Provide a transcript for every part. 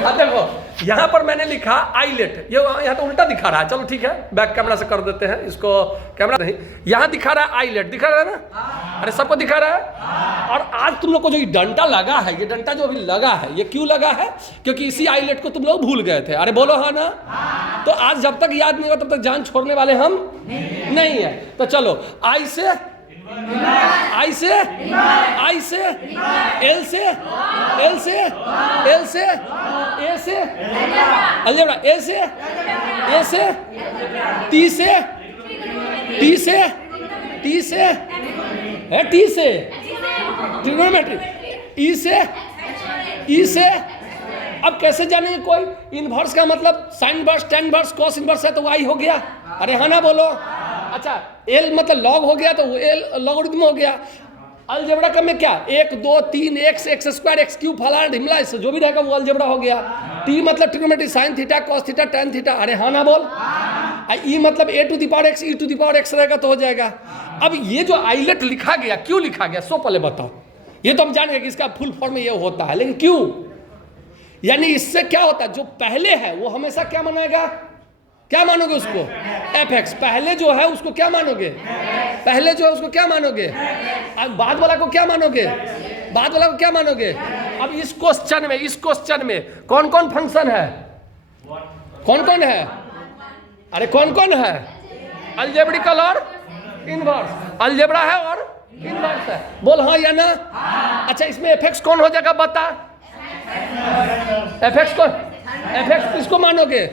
अब देखो यहाँ पर मैंने लिखा आईलेट, ये यहाँ तो उल्टा दिखा रहा है, चलो ठीक है बैक कैमरा से कर देते हैं इसको, कैमरा नहीं, यहाँ दिखा रहा है आईलेट, दिखा रहा है ना, अरे सबको दिखा रहा है। और आज तुम लोग को जो ये डंटा लगा है, ये डंटा जो अभी लगा है, ये क्यों लगा है? क्योंकि इसी आईलेट को तुम लोग भूल गए थे। अरे बोलो हाँ ना। तो आज जब तक याद नहीं होगा तब तक जान छोड़ने वाले हम नहीं है। तो चलो आई से, आई से, आई से, एल से, एल से, एल से, ए से, अलजेब्रा, ए से, ए से, टी से, टी से, टी से, है टी से, ट्रिग्नोमेट्री, ई से, ई से। अब कैसे जानेंगे कोई इनवर्स का मतलब sine inverse, tan inverse, cos inverse है तो आई हो गया। अरे हाँ ना बोलो। अच्छा एल मतलब लॉग हो गया तो एल लॉगरिथम हो गया। अलजेब्रा का में क्या 1 2 3 x, x square, x cube, फलाना ढिमला, इससे जो भी रहेगा वो अलजेब्रा हो गया। टी मतलब trigonometry, sine theta, cos theta, tan theta. अरे हाँ ना बोल। ई मतलब a to the power x, e to the power x रहेगा तो हो जाएगा। अब ये जो आईलेट लिखा गया क्यों लिखा गया सो पहले बताओ। ये तो हम जान गए कि इसका फुल फॉर्म में ये होता है, लेकिन क्यों? यानी इससे क्या होता है, जो पहले है वो हमेशा क्या मानेगा, क्या मानोगे उसको? F x. पहले जो है उसको क्या मानोगे? पहले जो है उसको क्या मानोगे? अब बाद वाला को क्या मानोगे? बाद वाला को क्या मानोगे? अब इस क्वेश्चन में कौन कौन फंक्शन है? कौन कौन है? अरे कौन कौन है? अलजेब्रिकल और इनवर्स। अलजेब्रा है और इनवर्स है। बोल हाँ या ना। अच्छा इसमें एफ एक्स कौन हो जाएगा बता? एफ एक्स कौन? एफ एक्स किसको मानोगे?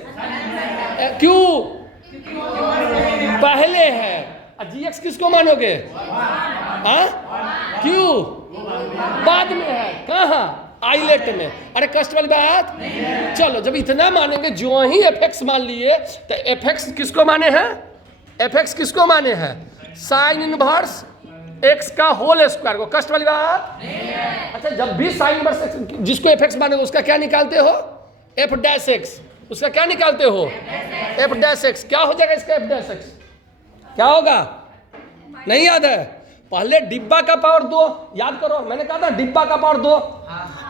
क्यों? पहले है। जी एक्स किसको मानोगे? हाँ क्यों? बाद में है। कहाँ? आईलेट में। अरे कष्ट वाली बात। चलो जब इतना मानेंगे, जो ही एफ एक्स मान लिए तो एफ एक्स किसको माने हैं? एफ एक्स किसको माने हैं? साइन इनवर्स एक्स का होल स्क्वायर को। कष्ट वाली बात। अच्छा जब भी साइन इनवर्स जिसको एफ एक्स मानोगे उसका क्या निकालते हो? F dash x. उसका क्या निकालते हो? F dash x. क्या हो जाएगा इसका एफ डैश एक्स? क्या होगा? नहीं याद है? पहले डिब्बा का पावर 2 याद करो, मैंने कहा था डिब्बा का पावर 2,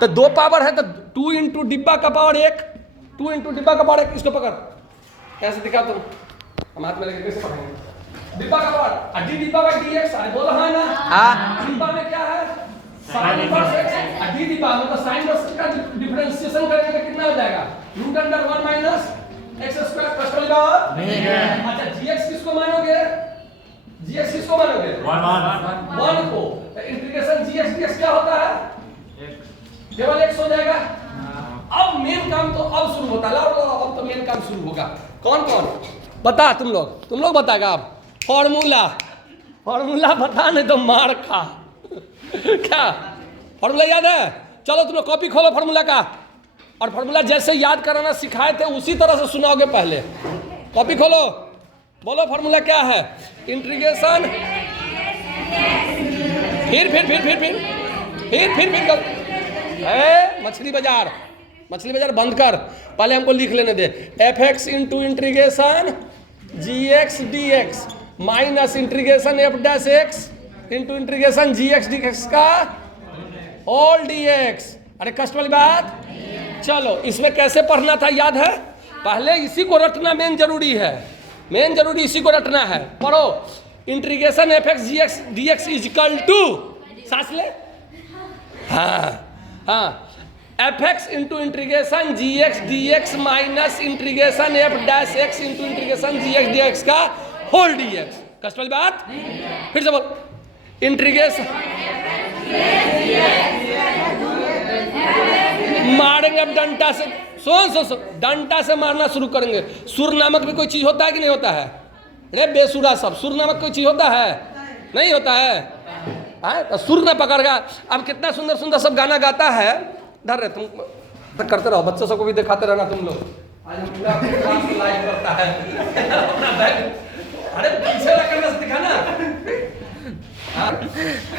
तो 2 पावर है तो 2 इंटू डिब्बा का पावर 1, 2 इंटू डिब्बा का पावर 1। इसको पकड़, कैसे दिखा तुम, हम हाथ में लेके कैसे पकड़ेंगे? डिब्बा का पावर डी डिब्बा का डी एक्स। अरे बोलो हाँ ना। हाँ डिब्बा में क्या है? Sine inverse x. डी डिब्बा मतलब साइन इनवर्स का डिफरेंशिएशन करेंगे तो कितना हो जाएगा? Root under 1 minus x square. कष्ट वाली बात नहीं है। अच्छा जी एक्स किसको मानोगे? जी एक्स किसको मानोगे? 1 को। Integration G x D x क्या होता है? केवल x हो जाएगा। अब मेन काम तो अब शुरू होता है। अब तो मेन काम शुरू होगा। कौन कौन बता? तुम लोग बताएगा। अब फॉर्मूला बता नहीं तो मार खा। क्या फॉर्मूला याद है? चलो तुम लोग कॉपी खोलो फॉर्मूला का, और फॉर्मूला जैसे याद कराना सिखाए थे उसी तरह से सुनाओगे। पहले कॉपी खोलो, बोलो फॉर्मूला क्या है? इंटीग्रेशन फिर मछली बाजार बंद कर, पहले हमको लिख लेने दे। F x into integration G x D X minus integration F dash X into integration G x D X का होल डी एक्स। अरे कष्ट वाली बात। चलो इसमें कैसे पढ़ना था याद है? पहले इसी को रटना मेन जरूरी है, मेन जरूरी इसी को रटना है। पढ़ो integration F x ji x D X is equal to, सांस ले, हाँ F x into integration G x D X minus integration F dash X into integration G x D X का होल डी एक्स। कष्ट वाली बात। फिर से बोल इंटीग्रेशन, मारेंगे अब डंटा से। सो डंटा से मारना शुरू करेंगे। सुर नामक भी कोई चीज होता है कि नहीं होता है? अरे बेसुरा सब, सुर नामक कोई चीज होता है? नहीं होता है? तो सुर ना पकड़गा। अब कितना सुंदर सुंदर सब गाना गाता है। धर रहे तुम तो करते रहो, बच्चों सबको भी दिखाते रहना तुम लोग। आज हम पूरा क्लास लाइव करता है अपना बैग। अरे पीछे करना दिखाना।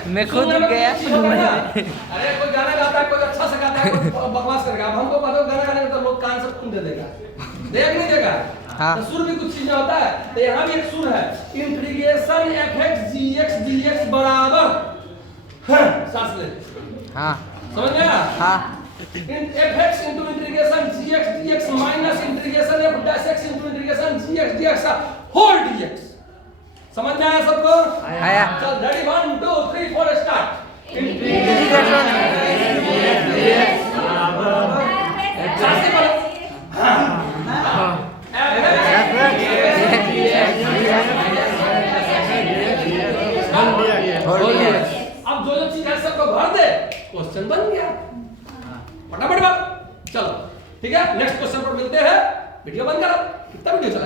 मैं खुद गया। अरे कोई गाना गाता है, कोई अच्छा से गाता है, कोई बकवास करेगा। अब हमको पता गाना गाने में तो लोग कान से खून दे देगा, देख नहीं देगा। हाँ। तो सुर भी कुछ चीजें होता है। तो यहाँ भी एक सुर है। इंटीग्रेशन एफ एक्स जी एक्स डी एक्स बराबर सांस ले। हाँ समझ गया? हाँ। F x into integration dx whole dx। समझ में आया सबको? आया। चल रेडी 1 2 3 4 स्टार्ट। साथ बोलो। अब जो चीज है सबको भर दे, क्वेश्चन बन गया। फटाफट बात चलो, ठीक है। नेक्स्ट क्वेश्चन पर मिलते हैं। वीडियो बंद करो। कितना वीडियो चला?